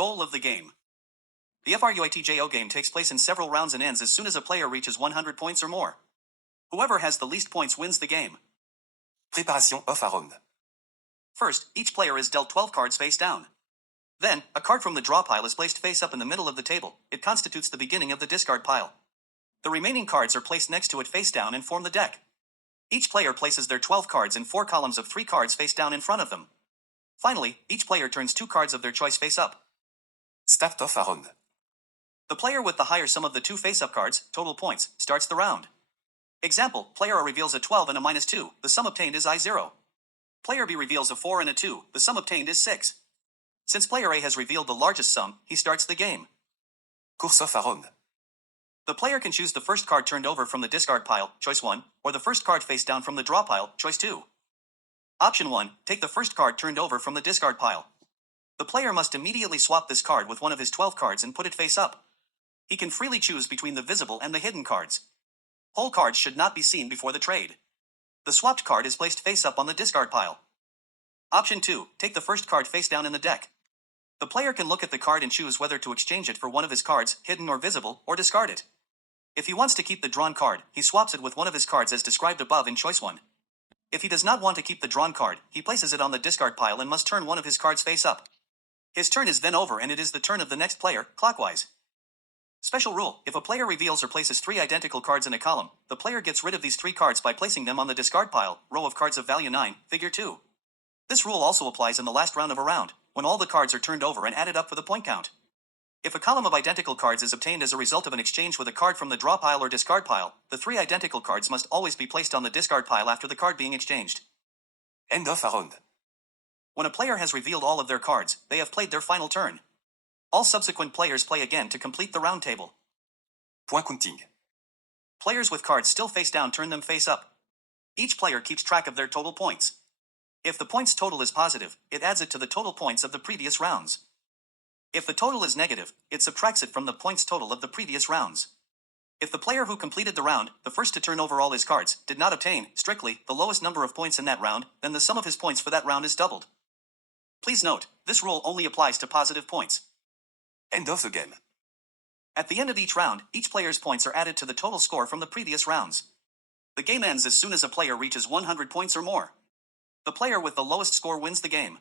Goal of the game. The FRUITJO game takes place in several rounds and ends as soon as a player reaches 100 points or more. Whoever has the least points wins the game. Préparation off à ronde. First, each player is dealt 12 cards face down. Then, a card from the draw pile is placed face up in the middle of the table. It constitutes the beginning of the discard pile. The remaining cards are placed next to it face down and form the deck. Each player places their 12 cards in 4 columns of 3 cards face down in front of them. Finally, each player turns 2 cards of their choice face up. Start off à ronde. The player with the higher sum of the 2 face-up cards, total points, starts the round. Example, player A reveals a 12 and a -2, the sum obtained is I0. Player B reveals a 4 and a 2, the sum obtained is 6. Since player A has revealed the largest sum, he starts the game. Course off à ronde. The player can choose the first card turned over from the discard pile, choice 1, or the first card face down from the draw pile, choice 2. Option 1, take the first card turned over from the discard pile. The player must immediately swap this card with one of his 12 cards and put it face up. He can freely choose between the visible and the hidden cards. Whole cards should not be seen before the trade. The swapped card is placed face up on the discard pile. Option 2, take the first card face down in the deck. The player can look at the card and choose whether to exchange it for one of his cards, hidden or visible, or discard it. If he wants to keep the drawn card, he swaps it with one of his cards as described above in choice 1. If he does not want to keep the drawn card, he places it on the discard pile and must turn one of his cards face up. His turn is then over and it is the turn of the next player, clockwise. Special rule, if a player reveals or places 3 identical cards in a column, the player gets rid of these 3 cards by placing them on the discard pile, row of cards of value 9, figure 2. This rule also applies in the last round of a round, when all the cards are turned over and added up for the point count. If a column of identical cards is obtained as a result of an exchange with a card from the draw pile or discard pile, the 3 identical cards must always be placed on the discard pile after the card being exchanged. End of a ronde. When a player has revealed all of their cards, they have played their final turn. All subsequent players play again to complete the round table. Point counting. Players with cards still face down turn them face up. Each player keeps track of their total points. If the points total is positive, it adds it to the total points of the previous rounds. If the total is negative, it subtracts it from the points total of the previous rounds. If the player who completed the round, the first to turn over all his cards, did not obtain, strictly, the lowest number of points in that round, then the sum of his points for that round is doubled. Please note, this rule only applies to positive points. End of the game. At the end of each round, each player's points are added to the total score from the previous rounds. The game ends as soon as a player reaches 100 points or more. The player with the lowest score wins the game.